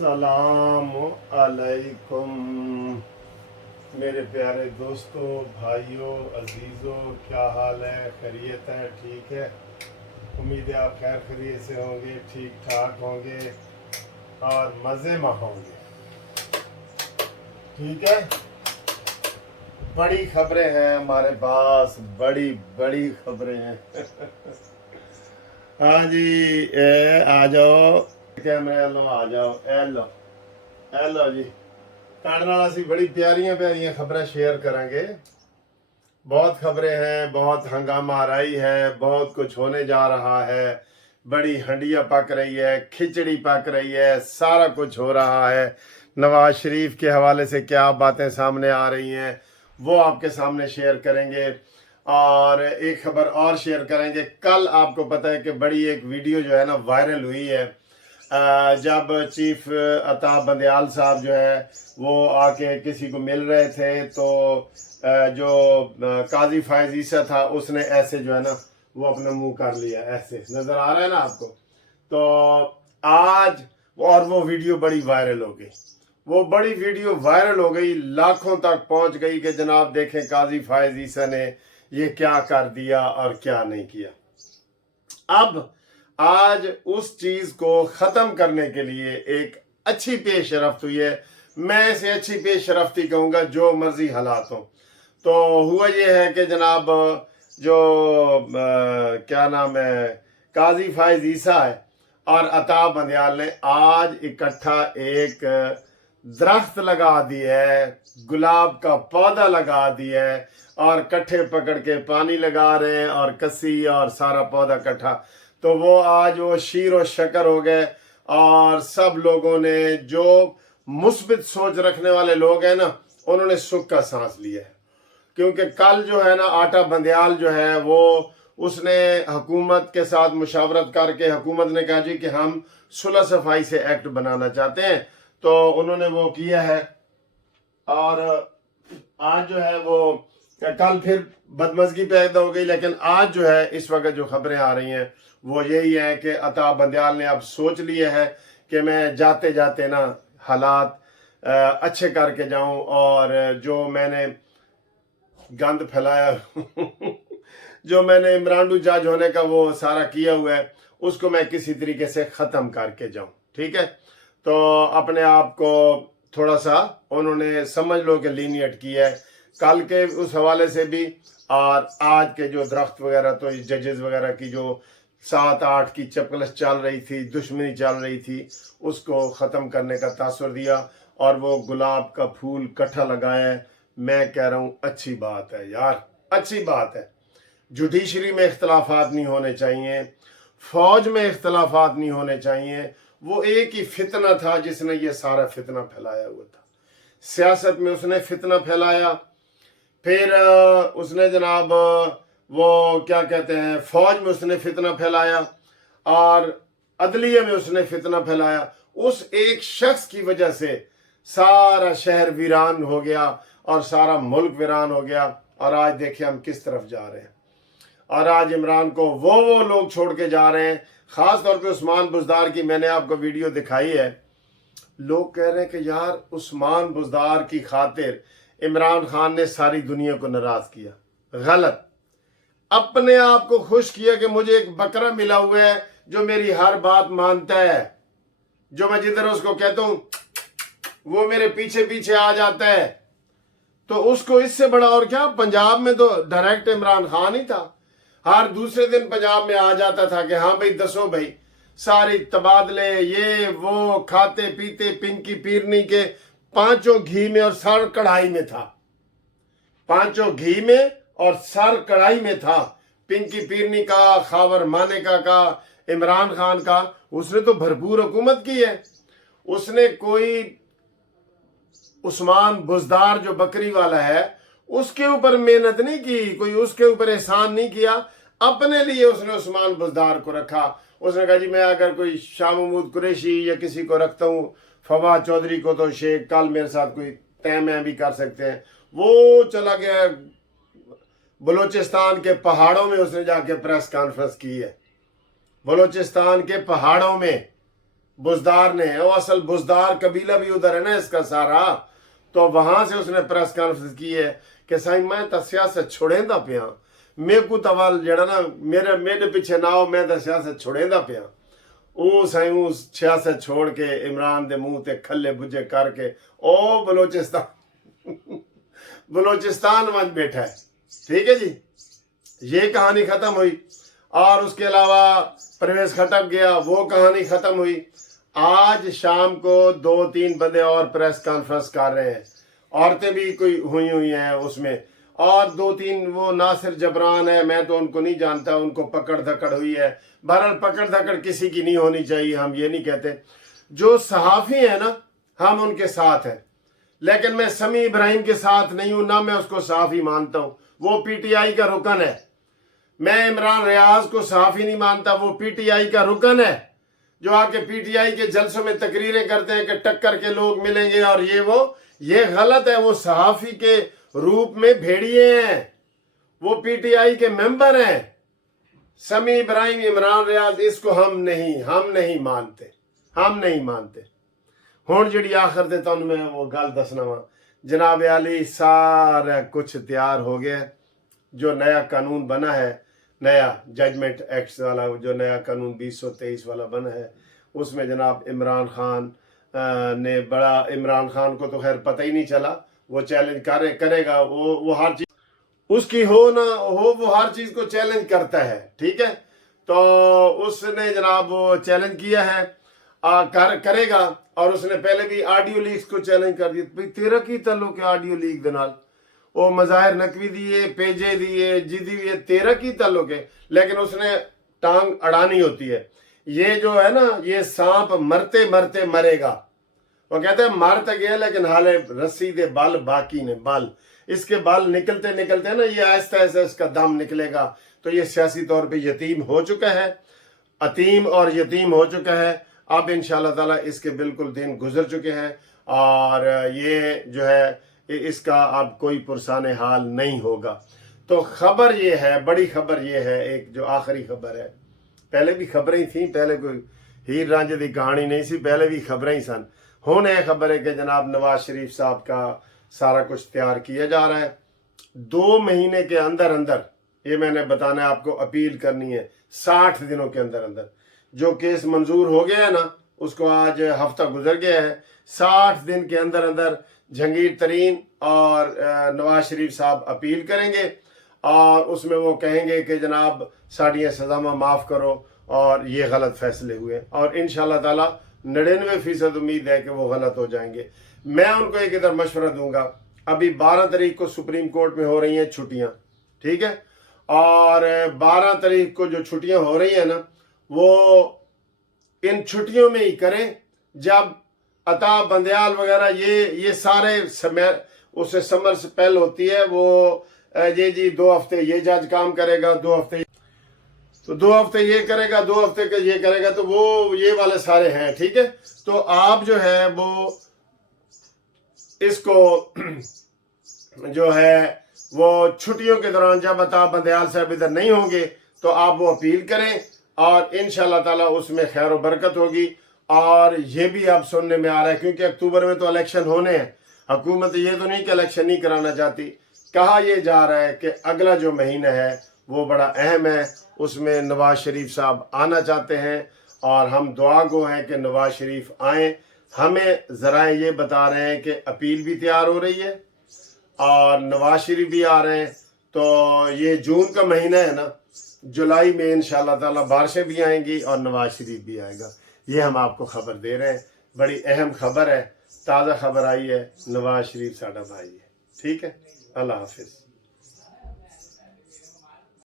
अस्सलाम अलैकुम मेरे प्यारे दोस्तों, भाइयों, अजीज़ों, क्या हाल है? खैरियत है? ठीक है। उम्मीद है आप खैर खैरियत से होंगे, ठीक ठाक होंगे और मज़े में होंगे। ठीक है। बड़ी खबरें हैं हमारे पास, बड़ी बड़ी खबरें हैं। हाँ जी, आ जाओ कैमरे लो, आ जाओ। ए लो जी, ਤੁਹਾਡੇ ਨਾਲ ਅਸੀਂ बड़ी प्यारियां प्यारियां खबरें शेयर करेंगे। बहुत खबरें हैं, बहुत हंगामा राई है, बहुत कुछ होने जा रहा है। बड़ी हंडिया पक रही है, खिचड़ी पक रही है, सारा कुछ हो रहा है। नवाज शरीफ के हवाले से क्या बातें सामने आ रही हैं वो आपके सामने शेयर करेंगे। और एक खबर और शेयर करेंगे। कल आपको पता है कि बड़ी एक वीडियो जो है ना वायरल हुई है, जब चीफ अताब बंदयाल साहब जो है वो आके किसी को मिल रहे थे, तो जो काजी फायज ईसा था उसने ऐसे जो है ना वो अपना मुंह कर लिया, ऐसे नजर आ रहा है ना आपको। तो आज और वो वीडियो बड़ी वायरल हो गई, वो बड़ी वीडियो वायरल हो गई, लाखों तक पहुंच गई कि जनाब देखें काजी फायज ईसा ने ये क्या कर दिया और क्या नहीं किया। अब आज उस चीज को खत्म करने के लिए एक अच्छी पेशरफ्त हुई है। मैं इसे अच्छी पेशरफ्ती कहूंगा, जो मर्जी हालात हो। तो हुआ ये है कि जनाब जो क्या नाम है, काजी फायज ईसा है और अताब बंदयाल ने आज इकट्ठा एक दरख्त लगा दिया है, गुलाब का पौधा लगा दिया है और कट्ठे पकड़ के पानी लगा रहे हैं और कसी और सारा पौधा इकट्ठा। तो वो आज वो शीर और शकर हो गए और सब लोगों ने, जो मुस्बित सोच रखने वाले लोग हैं ना, उन्होंने सुख का सांस लिया है। क्योंकि कल जो है ना आटा बंदयाल जो है वो उसने हुकूमत के साथ मुशावरत करके, हुकूमत ने कहा जी कि हम सुलह सफाई से एक्ट बनाना चाहते हैं, तो उन्होंने वो किया है। और आज जो है वो, कल फिर बदमज़गी पैदा हो गई, लेकिन आज जो है इस वक्त जो खबरें आ रही हैं वो यही है कि अताब बंदयाल ने अब सोच लिया है कि मैं जाते जाते ना हालात अच्छे करके जाऊं और जो मैंने गंद फैलाया जो मैंने इमरान जज होने का वो सारा किया हुआ है उसको मैं किसी तरीके से ख़त्म करके जाऊं। ठीक है। तो अपने आप को थोड़ा सा उन्होंने समझ लो कि लीनियट किया है कल के उस हवाले से भी। और आज के जो दरख्त वगैरह, तो जजेस वगैरह की जो 7-8 की चपकलस चल रही थी, दुश्मनी चल रही थी, उसको ख़त्म करने का तासुर दिया और वो गुलाब का फूल कट्ठा लगाया है। मैं कह रहा हूँ अच्छी बात है यार, अच्छी बात है। जुडिशरी में इख्तलाफात नहीं होने चाहिए, फौज में इख्तलाफात नहीं होने चाहिए। वो एक ही फितना था जिसने ये सारा फितना फैलाया हुआ था। सियासत में उसने फितना फैलाया, फिर उसने जनाब वो क्या कहते हैं, फौज में उसने फितना फैलाया और अदलिया में उसने फितना फैलाया। उस एक शख्स की वजह से सारा शहर वीरान हो गया और सारा मुल्क वीरान हो गया। और आज देखिए हम किस तरफ जा रहे हैं। और आज इमरान को वो लोग छोड़ के जा रहे हैं। खास तौर पे उस्मान बुज़दार की मैंने आपको वीडियो दिखाई है। लोग कह रहे हैं कि यार उस्मान बुज़दार की खातिर इमरान खान ने सारी दुनिया को नाराज किया। गलत। अपने आप को खुश किया कि मुझे एक बकरा मिला हुआ है जो मेरी हर बात मानता है, जो मैं जिधर उसको कहता हूं वो मेरे पीछे पीछे आ जाता है। तो उसको इससे बड़ा और क्या, पंजाब में तो डायरेक्ट इमरान खान ही था। हर दूसरे दिन पंजाब में आ जाता था कि हाँ भाई दसो भाई, सारी तबादले ये वो, खाते पीते पिंकी पीरनी के, पांचों घी में और सर कढ़ाई में था। पांचों घी में और सर कढ़ाई में था। पिंकी पीरनी का, खावर मानेका का, इमरान खान का। उसने तो भरपूर हुकूमत की है। उसने कोई उस्मान बुज़दार जो बकरी वाला है उसके ऊपर मेहनत नहीं की, कोई उसके ऊपर एहसान नहीं किया। अपने लिए उसने उस्मान बुज़दार को रखा। उसने कहा जी मैं अगर कोई शाह महमूद कुरैशी या किसी को रखता हूँ, फवाद चौधरी को, तो शेख कल मेरे साथ कोई तय में भी कर सकते हैं। वो चला गया बलूचिस्तान के पहाड़ों में, उसने जाके प्रेस कॉन्फ्रेंस की है। बलूचिस्तान के पहाड़ों में बुजदार ने, वो असल बुजदार कबीला भी उधर है ना इसका सारा, तो वहां से उसने प्रेस कॉन्फ्रेंस की है कि साईं मैं तो सियासत छुड़ेंदा पिया, मेरे को तवाल जड़ा ना मेरे पीछे ना हो, मैं तो सियासत छुड़ेंदा पिया। वो साईं वो सियासत छोड़ के इमरान दे मुंह ते खल्ले बुझे करके ओ बलोचिस्तान में बैठा है। ठीक है जी, ये कहानी खत्म हुई। और उसके अलावा परवेज खटक गया, वो कहानी खत्म हुई। आज शाम को 2-3 बंदे और प्रेस कॉन्फ्रेंस कर रहे हैं, औरतें भी कोई हुई हैं उसमें, और 2-3 वो नासिर जबरान है, मैं तो उनको नहीं जानता, उनको पकड़ धकड़ हुई है। बहरहाल पकड़ धकड़ किसी की नहीं होनी चाहिए, हम ये नहीं कहते। जो सहाफ़ी है ना हम उनके साथ हैं, लेकिन मैं समी इब्राहिम के साथ नहीं हूं, ना मैं उसको सहाफ़ी मानता हूं, वो पीटीआई का रुकन है। मैं इमरान रियाज को सहाफ़ी नहीं मानता, वो पीटीआई का रुकन है, जो आके पीटीआई के जलसों में तकरीरें करते हैं कि टक्कर के लोग मिलेंगे और ये गलत है। वो सहाफ़ी के रूप में भेड़िए हैं, वो पीटीआई के मेंबर हैं। समी इब्राहिम, इमरान रियाज, इसको हम नहीं मानते। हुण जिहड़ी आखिर दे तुहानूं मैं वो गल दसना वा, जनाब आली सारा कुछ तैयार हो गया। जो नया कानून बना है, नया जजमेंट एक्ट वाला, जो नया कानून 2023 वाला बना है, उसमें जनाब इमरान खान ने बड़ा, इमरान खान को तो खैर पता ही नहीं चला, वो चैलेंज करेगा, वो हर चीज उसकी हो ना हो, वो हर चीज को चैलेंज करता है। ठीक है, तो उसने जनाब वो चैलेंज किया है, करेगा। और उसने पहले भी ऑडियो लीक्स को चैलेंज कर दिया। तेरा की ताल्लुक है ऑडियो लीक दे नाल? वो मज़ाहिर नकवी दिए, पेजे दिए, जिदी दिए, तेरा की ताल्लुक है। लेकिन उसने टांग अड़ानी होती है। ये जो है ना, ये सांप मरते मरते मरेगा। वो कहते हैं मर तो गया, लेकिन हाले रस्सी दे बल बाकी ने, बल इसके बल निकलते निकलते ना, ये आहिस्ता आहिस्ता इसका दम निकलेगा। तो ये सियासी तौर पे यतीम हो चुका है, अतीम और यतीम हो चुका है। अब इंशाअल्लाह ताला इसके बिल्कुल दिन गुजर चुके हैं, और ये जो है इसका अब कोई पुरसाने हाल नहीं होगा। तो खबर ये है, बड़ी खबर ये है, एक जो आखिरी खबर है, पहले भी खबरें थी, पहले कोई हीर रांझे की कहानी नहीं सी, पहले भी खबरें ही सन। हुण यह खबर है कि जनाब नवाज शरीफ साहब का सारा कुछ तैयार किया जा रहा है। 2 महीने के अंदर अंदर, ये मैंने बताना है आपको, अपील करनी है 60 दिनों के अंदर अंदर। जो केस मंजूर हो गया है ना, उसको आज हफ्ता गुजर गया है, 60 दिन के अंदर अंदर जहांगीर तरीन और नवाज शरीफ साहब अपील करेंगे, और उसमें वो कहेंगे कि जनाब साड़ियाँ सज़ामा माफ़ करो और ये गलत फैसले हुए। और इंशाअल्लाह ताला 99% उम्मीद है कि वो गलत हो जाएंगे। मैं उनको एक इधर मशवरा दूंगा, अभी 12 तारीख को सुप्रीम कोर्ट में हो रही हैं छुट्टियां, ठीक है, और 12 तारीख को जो छुट्टियां हो रही हैं ना, वो इन छुट्टियों में ही करें जब अता बंदयाल वगैरह ये सारे समय, उससे समर स्पेल होती है, वो ये जी 2 हफ्ते ये जज काम करेगा, 2 हफ्ते तो 2 हफ्ते ये करेगा, 2 हफ्ते के ये करेगा, तो वो ये वाले सारे हैं। ठीक है, तो आप जो है वो इसको जो है वो छुट्टियों के दौरान जब अता बंदयाल साहब इधर नहीं होंगे, तो आप वो अपील करें, और इंशाअल्लाह ताला उसमें खैर और बरकत होगी। और ये भी अब सुनने में आ रहा है, क्योंकि अक्टूबर में तो इलेक्शन होने हैं, हुकूमत ये तो नहीं कि इलेक्शन नहीं कराना चाहती, कहा यह जा रहा है कि अगला जो महीना है वो बड़ा अहम है, उसमें नवाज शरीफ साहब आना चाहते हैं, और हम दुआ गो हैं कि नवाज शरीफ आएँ। हमें ज़राए ये बता रहे हैं कि अपील भी तैयार हो रही है और नवाज शरीफ भी आ रहे हैं। तो ये जून का महीना है ना, जुलाई में इंशाअल्लाह ताला बारिशें भी आएंगी और नवाज शरीफ भी आएगा। ये हम आपको खबर दे रहे हैं, बड़ी अहम खबर है, ताज़ा खबर आई है, नवाज शरीफ साडा भाई है। ठीक है, अल्लाह हाफिज़।